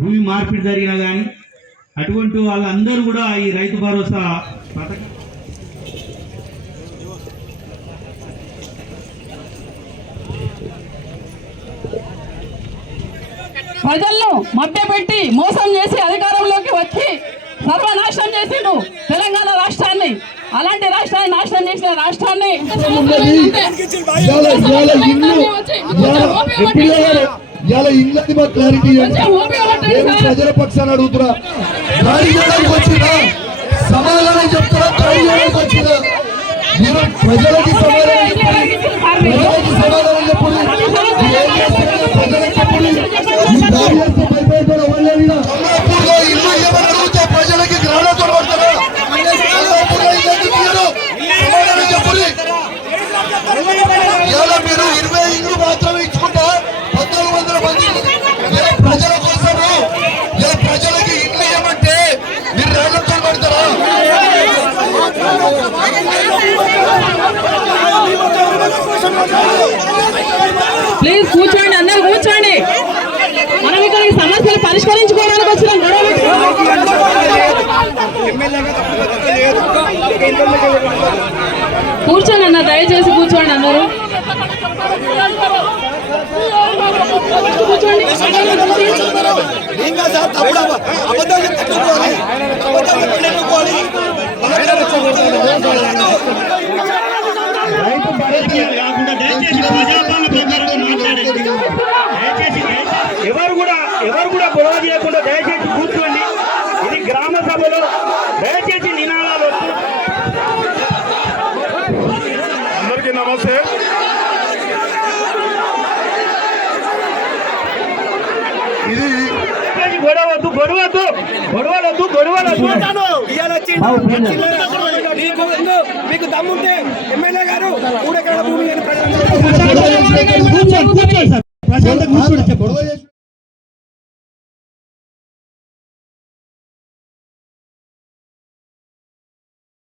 భూమి మార్పిడి జరిగినా కానీ అటువంటి వాళ్ళందరూ కూడా ఈ రైతు భరోసా పథకం ప్రజలను మభ్యపెట్టి మోసం చేసి అధికారంలోకి వచ్చి సర్వనాశనం చేసిండు తెలంగాణ రాష్ట్రాన్ని. అలాంటి రాష్ట్రాన్ని నాశనం చేసిన రాష్ట్రాన్ని ప్రజల పక్షాన్ని అడుగుతున్నా, సమాధానం చెప్తారా? ప్రజలకి సమాధానం ప్రజలకి గ్రహణతో పడతారా? మీరు 20 ఇళ్ళు మాత్రమే ఇచ్చుకుంటా 1400 మంది ప్రజల కోసము ప్రజలకి ఇల్లు ఇవ్వమంటే మీరు రాళ్ళతో పడతారా? ప్లీజ్ కూర్చోండి, అందరూ కూర్చోండి. మనం ఇక్కడ ఈ సమస్యలు పరిష్కరించుకోవడానికి వచ్చిన గొడవ కూర్చోండి అన్న, దయచేసి కూర్చోండి అందరూ కూర్చోండి. రైతు భరోసా కాకుండా దయచేసి ప్రజాపాలన ప్రకారంగా మాట్లాడండి. దయచేసి ఎవరు కూడా గొడవ చేయకుండా దయచేసి కూర్చోండి. ఇది గ్రామ సభలో దయచేసి నినాదాలు వస్తూ. అందరికీ నమస్తే. ఇది గొడవద్దు మీకు దమ్ముంటే ఎమ్మెల్యే గారు 3 ఎకరాల భూమి